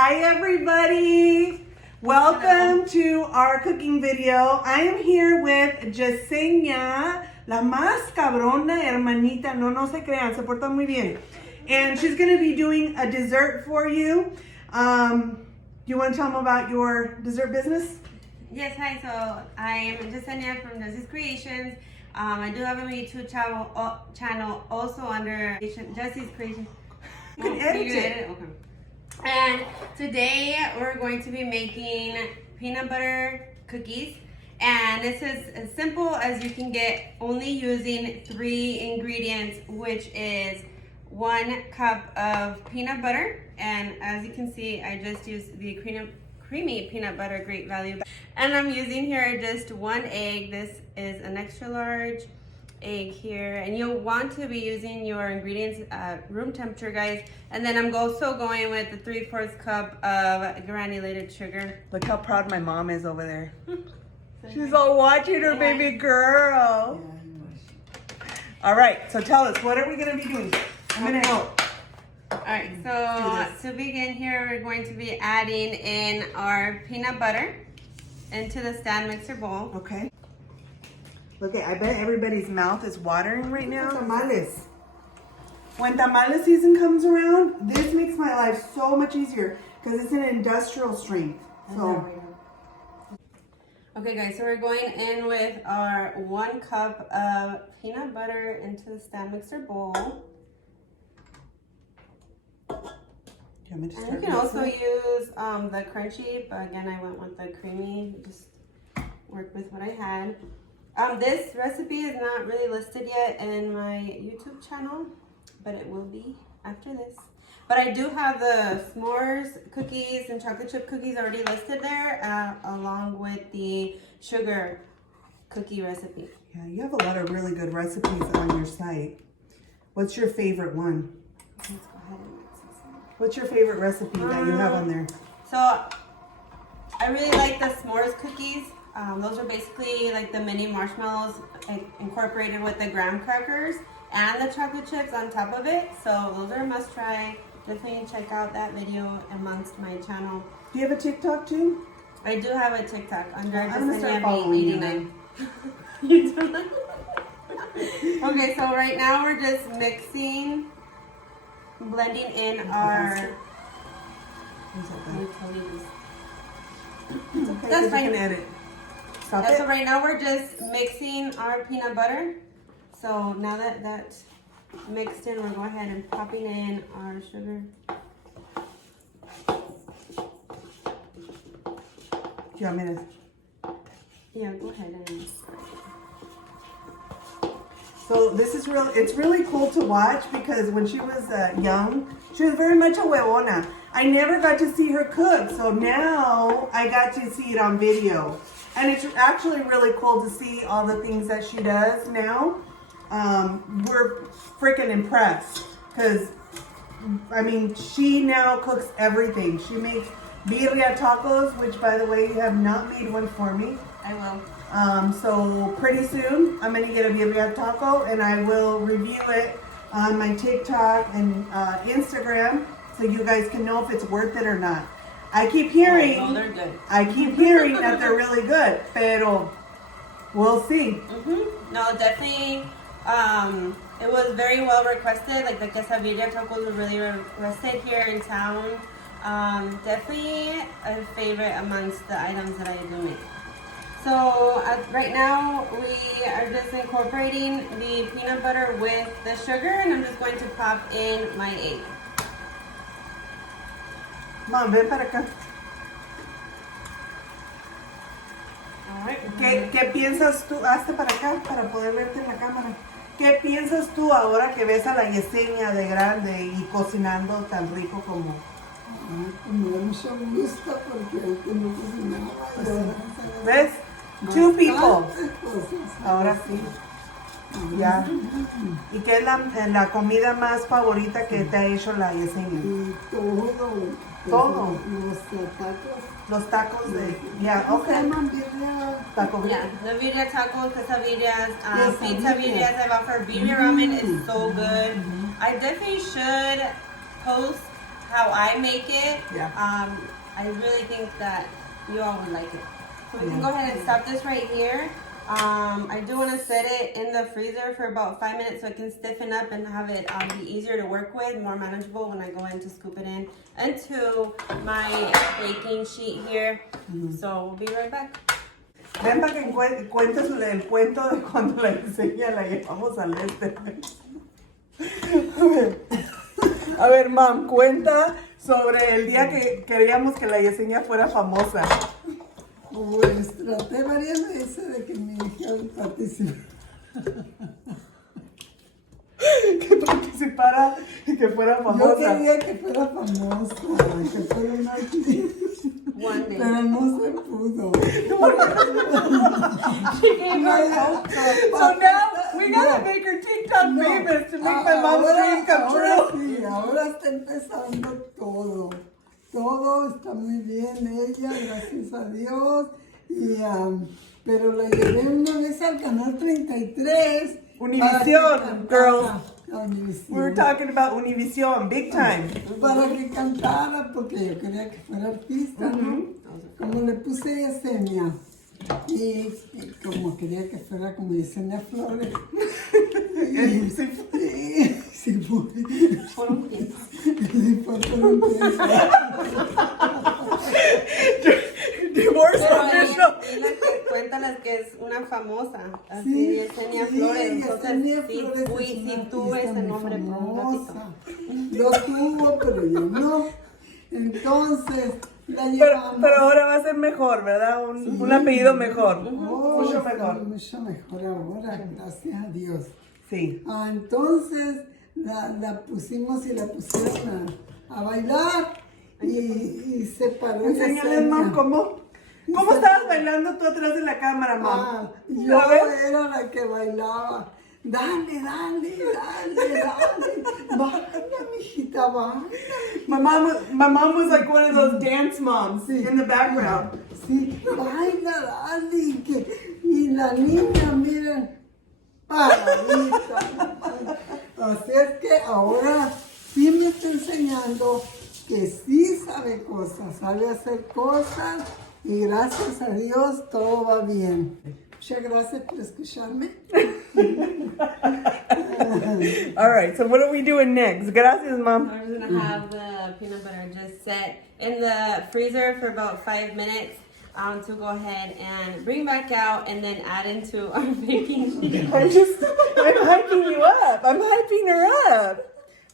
Hi everybody! Welcome to our cooking video. I am here with Yesenia, la más cabrona hermanita. No se crean, se porta muy bien. And she's going to be doing a dessert for you. You want to tell them about your dessert business? Yes, hi. So I'm Yesenia from Jesse's Creations. I do have a YouTube channel also under Jesse's Creations. You can edit it. Okay. And today we're going to be making peanut butter cookies. And this is as simple as you can get, only using 3 ingredients, which is 1 cup of peanut butter. And as you can see, I just used the creamy peanut butter, Great Value. And I'm using here just 1 egg. This is an extra large egg here, and you'll want to be using your ingredients at room temperature, guys. And then I'm also going with the 3/4 cup of granulated sugar. Look how proud my mom is over there. She's all watching her baby girl. All right, so tell us, what are we going to be doing? I'm going to help. All right, so to begin here, we're going to be adding in our peanut butter into the stand mixer bowl. Okay. Look, I bet everybody's mouth is watering right now. Tamales. When tamale season comes around, this makes my life so much easier because it's an industrial strength. So. Okay, guys, so we're going in with our 1 cup of peanut butter into the stand mixer bowl. And you can also use the crunchy, but again, I went with the creamy. Just work with what I had. This recipe is not really listed yet in my YouTube channel, but it will be after this. But I do have the s'mores cookies and chocolate chip cookies already listed there, along with the sugar cookie recipe. Yeah, you have a lot of really good recipes on your site. What's your favorite one? Let's go ahead and mix this in. What's your favorite recipe that you have on there? So I really like the s'mores cookies. Those are basically like the mini marshmallows incorporated with the graham crackers and the chocolate chips on top of it. So those are a must try. Definitely check out that video amongst my channel. Do you have a TikTok too? I do have a TikTok under I'm gonna start following you. 89. You do? Okay, so right now we're just blending in our. It's okay, That's fine. You can edit. Stop Yeah, it. so right now we're just mixing our peanut butter. So now that that's mixed in, we're going ahead and popping in our sugar. Do you want me to? Yeah, go ahead and. So this is it's really cool to watch because when she was young, she was very much a huevona. I never got to see her cook, so now I got to see it on video. And it's actually really cool to see all the things that she does now. We're freaking impressed because, I mean, she now cooks everything. She makes birria tacos, which, by the way, you have not made one for me. I will. So pretty soon, I'm going to get a birria taco, and I will review it on my TikTok and Instagram so you guys can know if it's worth it or not. I keep hearing, Oh, they're good. I keep hearing that they're really good, pero we'll see. No, definitely. It was very well requested. Like the quesadilla tacos were really requested here in town. Definitely a favorite amongst the items that I do make. So right now we are just incorporating the peanut butter with the sugar, and I'm just going to pop in my egg. Mom, ven para acá. All right. ¿Qué piensas tú? Hazte para acá para poder verte en la cámara. ¿Qué piensas tú ahora que ves a la Yesenia de grande y cocinando tan rico como? Me da mucho gusto porque antes no cocinaba. ¿Ves? 2 people. Cosas. Ahora sí. Ya. ¿Y qué es la comida más favorita que te ha hecho la Yesenia? Y todo. Todo. Los tacos. Los tacos de... Yeah, ¿Cómo se okay. llaman? Birria. Taco. Yeah, the birria tacos, quesadillas, Yes, pizza birrias I've offered. Birria ramen is so good. I definitely should post how I make it. Yeah. I really think that you all would like it. So we can go ahead and stop this right here. I do want to set it in the freezer for about 5 minutes so it can stiffen up and have it be easier to work with, more manageable when I go in to scoop it in into my baking sheet here. So we'll be right back. Ven para que cuentes el cuento de cuando la enseña la llevamos al este. A ver, Mam, cuenta sobre el día que queríamos que la Yesenia fuera famosa. Pues traté varias veces de que mi hija participara. Que participara y que fuera Yo famosa. quería que fuera famosa, que fuera una actriz, One day. pero no se pudo. She gave her hope. So now we gotta make her TikTok famous to make my mom's dream come ahora true. sí, ahora está empezando todo. Todo está muy bien, ella, gracias a Dios. Pero la llevé una vez al canal 33. Univision, girls. Univision. We were talking about Univision, big time. Para que cantara, porque yo quería que fuera artista, ¿no? Como le puse a Yesenia. Y como quería que fuera como Yesenia Flores. Sí, Por un tiempo. fue por un tiempo. Divorce Pero official. ella que cuenta las que es una famosa, así Sí, Yesenia sí, Flores. Entonces Yesenia sí, Flores uy, es sí una tuvo ese artista muy nombre por un ratito. famosa. Lo tuvo, pero yo no. Entonces, la Pero, llevamos. pero ahora va a ser mejor, ¿verdad? Un apellido mejor. Mucho está mejor. mucho mejor ahora, gracias a Dios. Sí. Entonces la pusimos y la pusieron a bailar y se paró. Enséñales, Mam, ¿cómo estabas bailando tú atrás de la cámara, Mam? Yo A ver. era la que bailaba. Dale, dale, dale, dale. Baila, mijita, baila. My mom was like one of those dance moms in the background. Sí, baila, dale. Y la niña, miren, paradita. Así es que ahora sí me está enseñando que sí sabe cosas, sabe hacer cosas y gracias a Dios todo va bien. Muchas gracias por escucharme. All right, so what are we doing next? Gracias, Mom. I'm just gonna have the peanut butter just set in the freezer for about 5 minutes to go ahead and bring back out and then add into our baking sheet. I'm hyping you up. I'm hyping her up.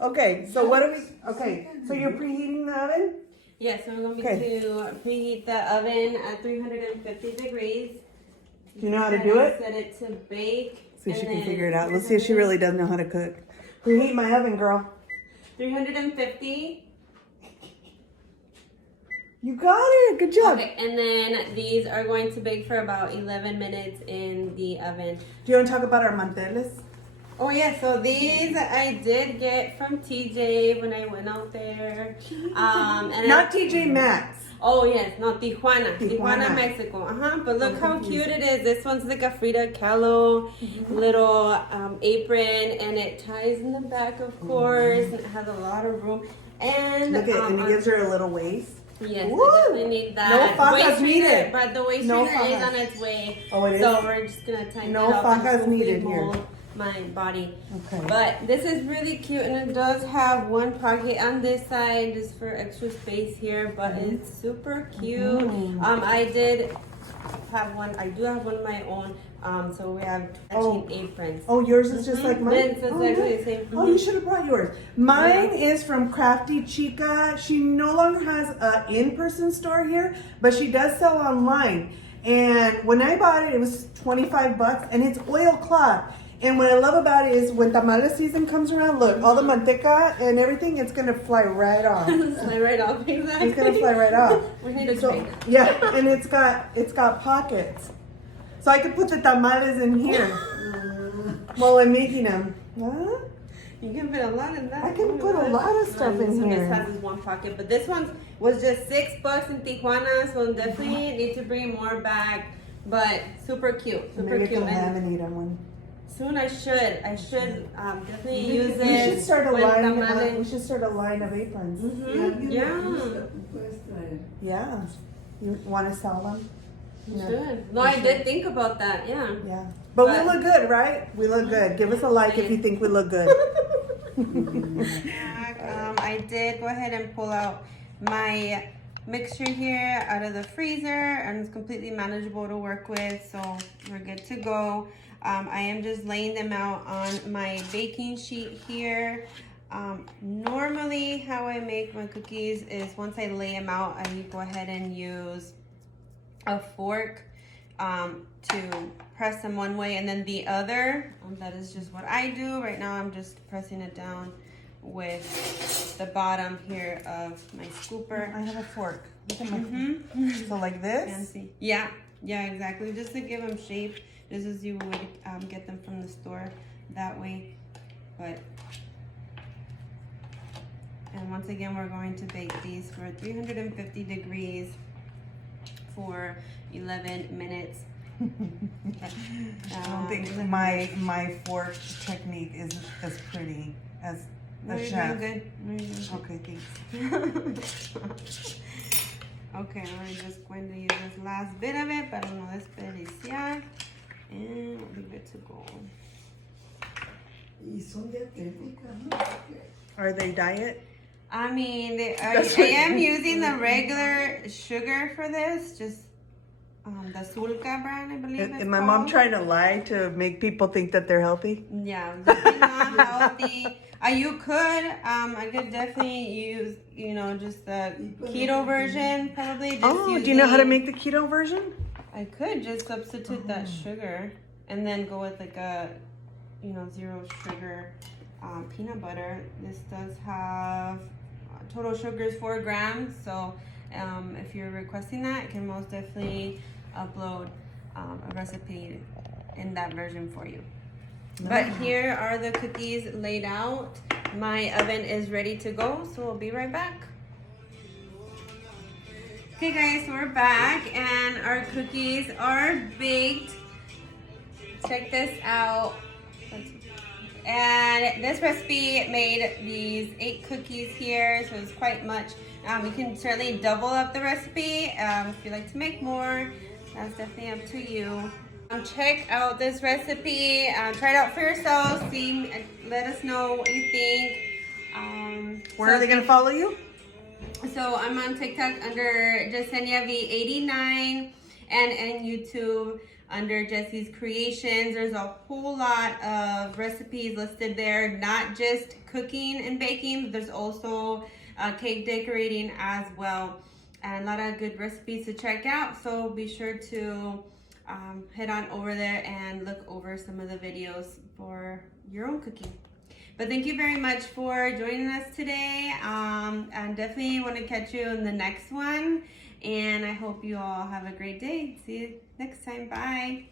Okay, so what are we, okay, so you're preheating the oven? Yes, so I'm going Okay. to preheat the oven at 350 degrees. Do you know how to do it? Set it to bake. See if she and can then figure it out. Let's see if she really does know how to cook. Preheat my oven, girl. 350. You got it. Good job. Okay, and then these are going to bake for about 11 minutes in the oven. Do you want to talk about our manteles? Oh yeah, so these I did get from TJ when I went out there. And Not TJ Maxx. Oh yes, no, Tijuana, Tijuana. Mexico. But look how cute it is. This one's like a Frida Kahlo little apron, and it ties in the back, of course, and it has a lot of room. And Look at, and it gives her a little waist. yes, Woo! I definitely need that. No fajas waist trainer, needed. but the waist No trainer is fajas. on its way. Oh, it So is? we're just gonna tighten No it up fajas and hopefully needed here. mold my body. Okay. But this is really cute, and it does have one pocket on this side just for extra space here, but it's super cute. I did have one. I do have one of my own. So we have matching aprons. Oh, yours is just like mine? It's exactly nice. the same. Oh, you should have brought yours. Mine is from Crafty Chica. She no longer has an in-person store here, but she does sell online. And when I bought it, it was $25, and it's oilcloth. And what I love about it is when tamale season comes around, look, all the manteca and everything, it's gonna fly right off. Fly right off, exactly. It's gonna fly right off. We need a So, trainer. yeah, and it's got pockets. So I could put the tamales in here while I'm making them. Huh? You can fit a lot in that. I can put a lot of stuff in This one here. just has this one pocket, but this one was just $6 in Tijuana, so definitely need to bring more back. But super cute, super Maybe I cute. can And laminate on one. Soon I should definitely use it. We should start a with line. tamales. We should start a line of aprons. Mhm. Yeah. Yeah. You want to sell them? You should. No, I did think about that. Yeah. Yeah. But we But- look good, right? We look good. Give us a like if you think we look good. I did go ahead and pull out my mixture here out of the freezer, and it's completely manageable to work with, so we're good to go. I am just laying them out on my baking sheet here. Normally how I make my cookies is once I lay them out, I go ahead and use a fork to press them one way and then the other. That is just what I do. Right now I'm just pressing it down with the bottom here of my scooper. I have a fork. Look at my Mm-hmm. So like this? Fancy. Yeah, exactly. Just to give them shape, just as you would get them from the store that way. But, and once again, we're going to bake these for 350 degrees for 11 minutes. I don't think my fork technique is as pretty as No, a you're chef. doing good. No, you're doing Okay, thanks. good. Okay, I'm just going to use this last bit of it, para no desperdiciar. And we'll leave it to go. Y son dietéticas, ¿no? Are they diet? I mean, I That's what am you- using the regular sugar for this, just the Sulca brand, I believe it's Is my mom called. trying to lie to make people think that they're healthy? Yeah, definitely not healthy. You could, I could definitely use, just the keto version, probably. Just Oh, do you know how to using- make the keto version? I could just substitute that sugar and then go with like a, 0 sugar peanut butter. This does have total sugar is 4 grams. So if you're requesting that, I can most definitely upload a recipe in that version for you. But here are the cookies laid out. My oven is ready to go, so we'll be right back. Okay guys, so we're back and our cookies are baked. Check this out. And this recipe made these 8 cookies here, so it's quite much. You can certainly double up the recipe if you like to make more. That's definitely up to you. Check out this recipe. Try it out for yourselves. See, let us know what you think. Where are they going to follow you? So I'm on TikTok under Jasenia V89 and YouTube under Jesse's Creations. There's a whole lot of recipes listed there, not just cooking and baking, but there's also cake decorating as well. And a lot of good recipes to check out. So be sure to head on over there and look over some of the videos for your own cooking. But thank you very much for joining us today. And definitely want to catch you in the next one. And I hope you all have a great day. See you next time. Bye.